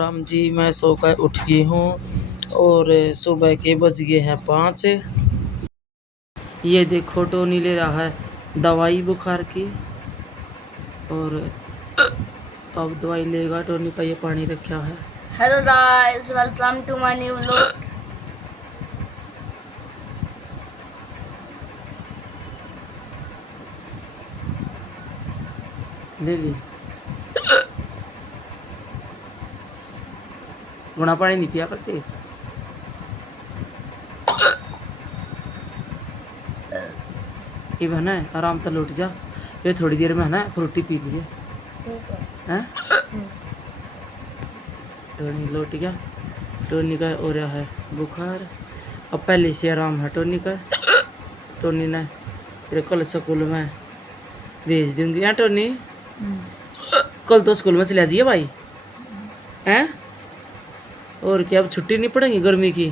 राम जी, मैं सो कर उठ गई हूँ और सुबह के बज गए हैं 5। ये देखो टोनी ले रहा है दवाई बुखार की, और अब दवाई लेगा। टोनी का ये पानी रखा है। Hello guys, welcome to my new vlog. ले ली गुना पानी नहीं पिया करते। ये बहना है आराम से लौट जा, ये थोड़ी देर में है ना फ्रूटी पी लिए हैं। टोनी लौट गया। टोनी का हो रहा है बुखार, अब पहले से आराम है टोनी का। टोनी ने फिर कल स्कूल में भेज दूंगी। यहाँ टोनी कल तो स्कूल में चला जाइए भाई हैं। और क्या अब छुट्टी नहीं पड़ेगी गर्मी की।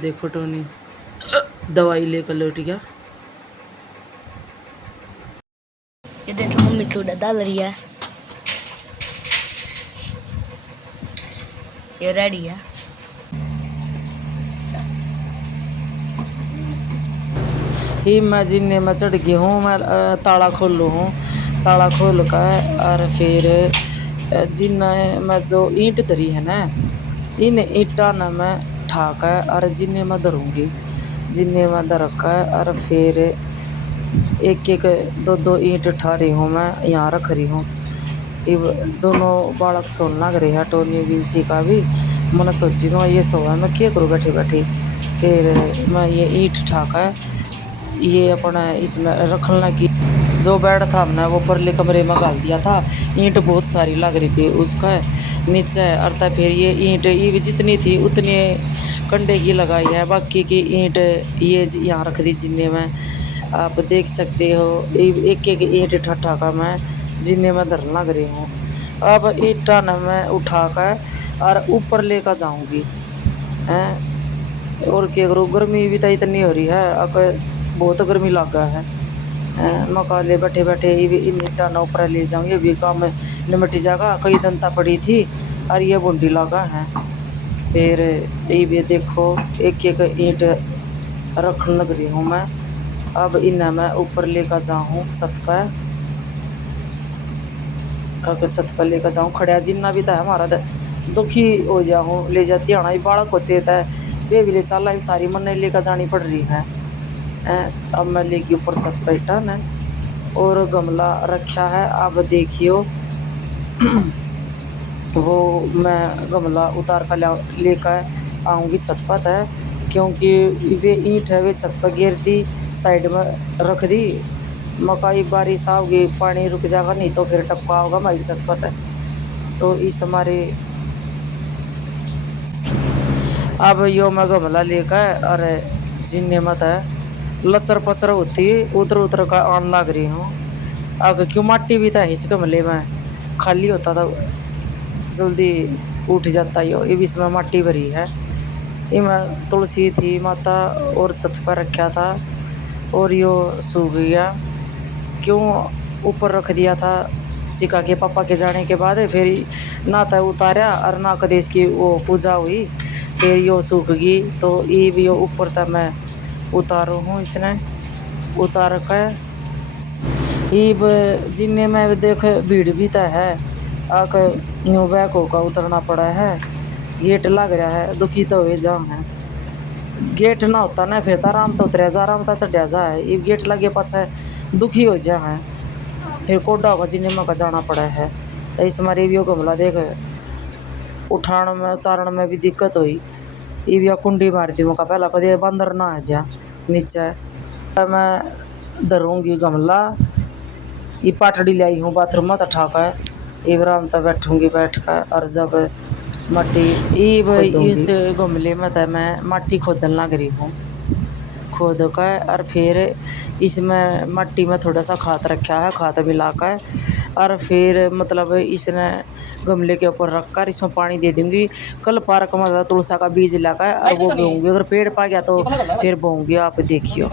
देखो टोनी दवाई लेकर लौट गया। ये देखो मम्मी चूड़ा डाल रही है, ये रेडी है। ही मैं जिन्ने में चढ़ गई हूँ, मैं ताला खोलू हूँ। ताला खोल कर और फिर जिन्ना मैं जो ईंट धरी है ना, इन ईंटा न मैं ठाक है और जिन्ने में धरूँगी। जिन्ने में धर कर और फिर एक एक दो दो ईंट ठा रही हूँ मैं, यहाँ रख रही हूँ। इब दोनों बालक सोन लग रहे हैं, टोनी भी इसी का भी। मैंने सोची मैं ये सोया मैं क्या करूँ बैठी बैठी। फिर मैं ये ईंट ठाका ये अपना इसमें रखने लगी। जो बेड था हमने वो परले कमरे में डाल दिया था। ईंट बहुत सारी लग रही थी उसका नीचे, और तब फिर ये ईंट ये भी जितनी थी उतनी कंडे की लगाई है। बाकी की ईंट ये यहाँ रख दी जिन्ने में, आप देख सकते हो। एक एक ईंट ठट्ठा का मैं जिन्ने में धरने लग रही हूँ। अब ईंटा न मैं उठा कर और ऊपर लेकर जाऊँगी हैं। और क्या करूँ, गर्मी भी तो इतनी हो रही है, अब बहुत गर्मी लगा है। मकाले बैठे बैठे ये भी इन ईंटा न ऊपर ले जाऊँ, ये भी काम निमट जाएगा। कई दंता पड़ी थी और ये बूंदी लगा है। फिर ये भी देखो एक एक ईंट रखने लग रही हूँ मैं। अब इन्हें मैं ऊपर लेकर जाऊँ छत पर। अब छत पर लेकर जाऊँ खड़ा जिन्ना भी था हमारा दुखी हो जाऊँ। ले जाती आना ही बालक होते थे वे भी ले चला सारी मन लेकर जानी पड़ रही है। अब मैं लेगी ऊपर छत पर ईंटा न, और गमला रखा है। अब देखियो वो मैं गमला उतार कर लेकर आऊँगी छत पर है, क्योंकि वे ईंट है वे छत पर गिर दी साइड में रख दी। मकाई बारिश आओगी पानी रुक जाएगा, नहीं तो फिर टपका होगा हमारी छत पर। तो इस हमारे अब यो मैं गमला लेकर और जिन्ने मत है लचर पचर होती उतर उतर का आन लग रही हूँ। अब क्यों माटी भी था इस गमले में, खाली होता था जल्दी उठ जाता यो। ये भी इसमें माटी भरी है। ये मैं तुलसी थी माता और छत पर रखा था और यो सूख गया। क्यों ऊपर रख दिया था सिका के पापा के जाने के बाद, फिर ना तो उतारा और ना कदे इसकी वो पूजा हुई। फिर यो सूख गई तो ये भी यो ऊपर तक मैं उतारू हूँ। इसने उतार कर ईब जिन्ने में देख भीड़ भी तो है, आकर न्यू बैक होकर उतरना पड़ा है। गेट लग रहा है, दुखी तो हुए जा है। गेट ना होता ना फिर तो आराम तो उतरा जा, आराम तो चढ़िया जा है। ये गेट लगे पास दुखी हो जा है, फिर कोडा होगा जिन्ने में का जाना पड़ा है। तो इस मारे भी गमला देख उठाने में उतारने में भी दिक्कत हुई। ये भी कुंडी मार दी मौका पहला कदे बंदर ना आ जा नीचे। मैं धरूँगी गमला, ये पाटड़ी लाई हूँ बाथरूम में तो ठाका है। ये आराम तक बैठूँगी बैठ कर, और जब मट्टी इस गमले में तो मैं मट्टी खोदने लग रही हूँ। खोद कर और फिर इसमें मट्टी में थोड़ा सा खाद रखा है, खाद मिलाकर और फिर मतलब इसने गमले के ऊपर रख कर इसमें पानी दे दूँगी। कल पार्क में तुलसा का बीज लाकर और वो बोऊँगी, अगर पेड़ पा गया तो फिर बोऊँगी। आप देखियो।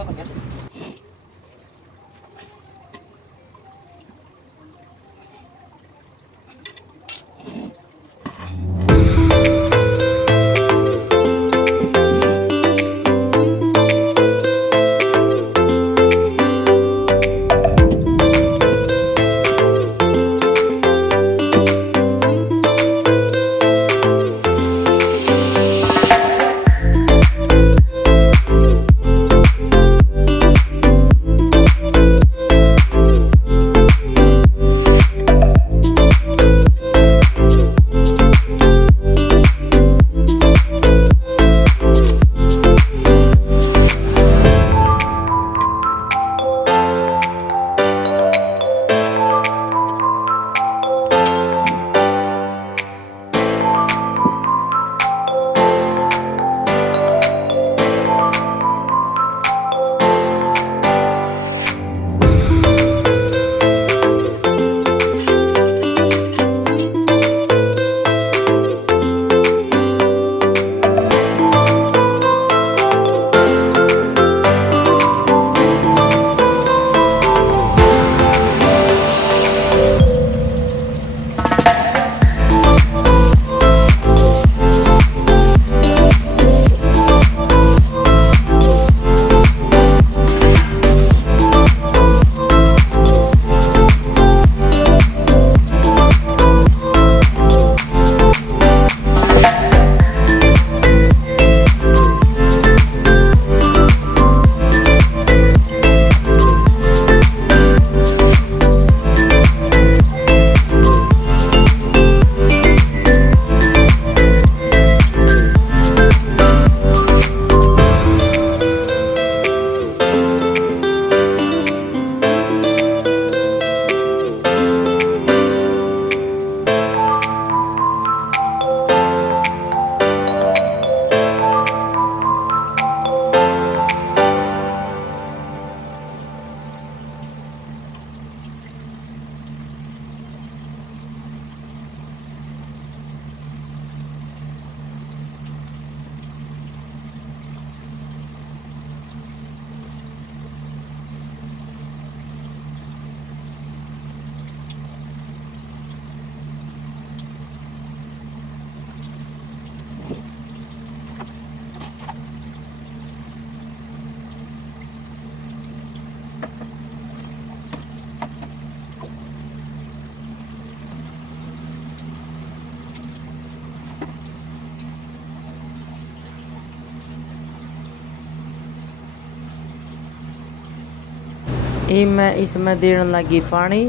मैं इसमें देने लगी पानी।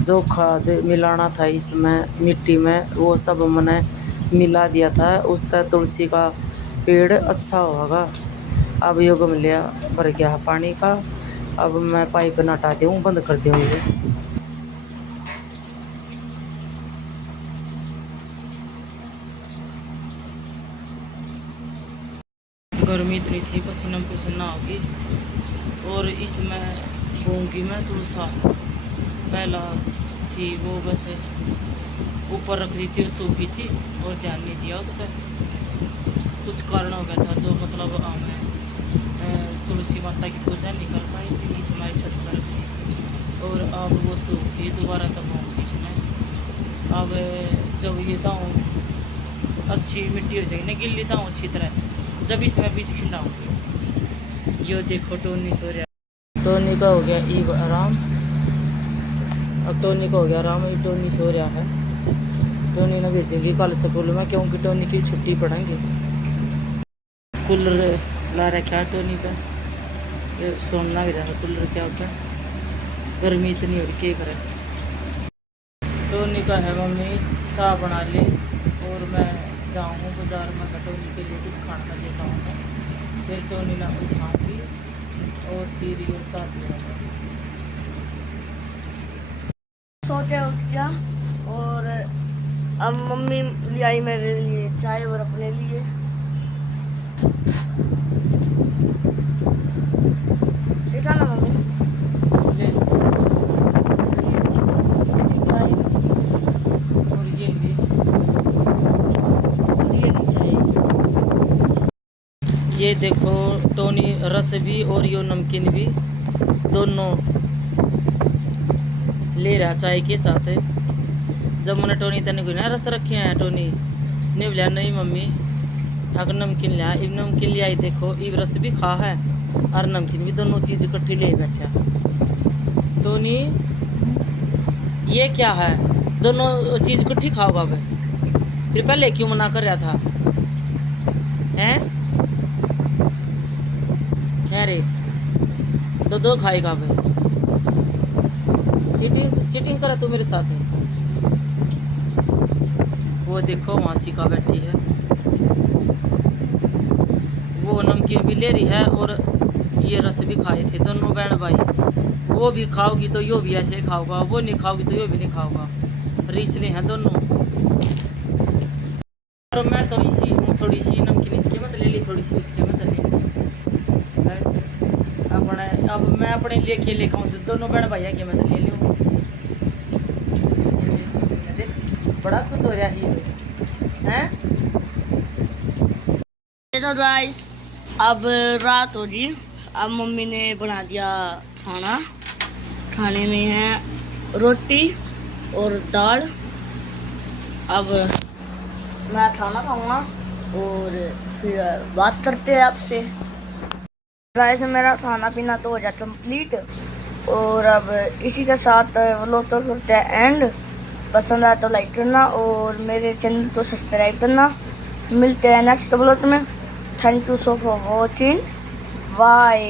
जो खाद मिलाना था इसमें मिट्टी में वो सब मैंने मिला दिया था। उस तरह तुलसी का पेड़ अच्छा होगा। अब यो गमलिया भर गया है पानी का। अब मैं पाइप न हटा दूँ, बंद कर दूँगी। गर्मी इतनी थी, पसीना पसीना होगी। और इसमें बोऊंगी मैं तुलसा। पहला थी वो बस ऊपर रख दी थी, वो सूखी थी और ध्यान नहीं दिया उस पर। कुछ कारण हो गया था जो मतलब मैं तुलसी माता की पूजा नहीं कर पाई थी, इसमें हमारी छत पर रख दी। और अब वो सूख गई, दोबारा तब बोऊंगी इसमें। अब जब ये दाऊँ अच्छी मिट्टी हो जाएगी ना, गिल्ली दाऊँ अच्छी तरह, जब इसमें बीज खिलाऊंगी। यो देखो टोनी सो रहा। टोनी का हो गया ईब आराम। अब टोनी का हो गया आराम, ये टोनी सो रहा है। टोनी ने भेजेंगी कल स्कूल में, क्योंकि टोनी की छुट्टी पड़ेंगी। कूलर ला रखा है टोनी का, ये सोना भी रहा कूलर क्या होता है। गर्मी इतनी हो रही, क्या करे। टोनी का है मम्मी चाय बना ली और मैं जाऊँ बाजार में, टोनी के लिए कुछ खाना लेकर आऊँगा। फिर टोनी ना उठाऊँगी और फिर ये चाय पीऊँगा। सोते उठ गया और अब मम्मी ले आई मेरे लिए चाय और अपने लिए। देखा ना मम्मी, ले चाय और ये भी चाय। ये देखो टोनी रस भी और यो नमकीन भी दोनों ले रहा चाय के साथ। जब मैंने टोनी तेने को ना रस रखे हैं, टोनी ने बोला नहीं मम्मी अगर नमकीन लिया। इब नमकीन ले आई, देखो इब रस भी खा है और नमकीन भी, दोनों चीज़ इकट्ठी ले बैठा। टोनी ये क्या है, दोनों चीज़ इकट्ठी खाओगा अब? फिर पहले क्यों मना कर रहा था हैं? क्या रे, दो दो खाएगा अब? चीटिंग करा तू मेरे साथ है। वो देखो मासी का बैठी है, वो नमकीन भी ले रही है और ये रस भी खाए थे दोनों बहन भाई। वो भी खाओगी तो यो भी ऐसे खाओगा, वो नहीं खाओगी तो यो भी नहीं खाओगा। रीसने हैं दोनों। और मैं तो इसी हूँ, थोड़ी सी नमकीन इसके मत ले ली, थोड़ी सी उसके मत ले ली। अब मैं अपने लिए अकेले खाऊँ तो दोनों बहन भैया के मत ले लूँ। बड़ा खुश हो रहा है। तो गाइस अब रात हो गई। अब मम्मी ने बना दिया खाना। खाने में है रोटी और दाल। अब मैं खाना खाऊंगा और फिर बात करते हैं आपसे। गाइस मेरा खाना पीना तो हो जाए कंप्लीट और अब इसी के साथ व्लॉग तो करते हैं एंड। पसंद आया तो लाइक करना और मेरे चैनल को सब्सक्राइब करना। मिलते हैं नेक्स्ट व्लॉग में। Thank you so for watching, bye.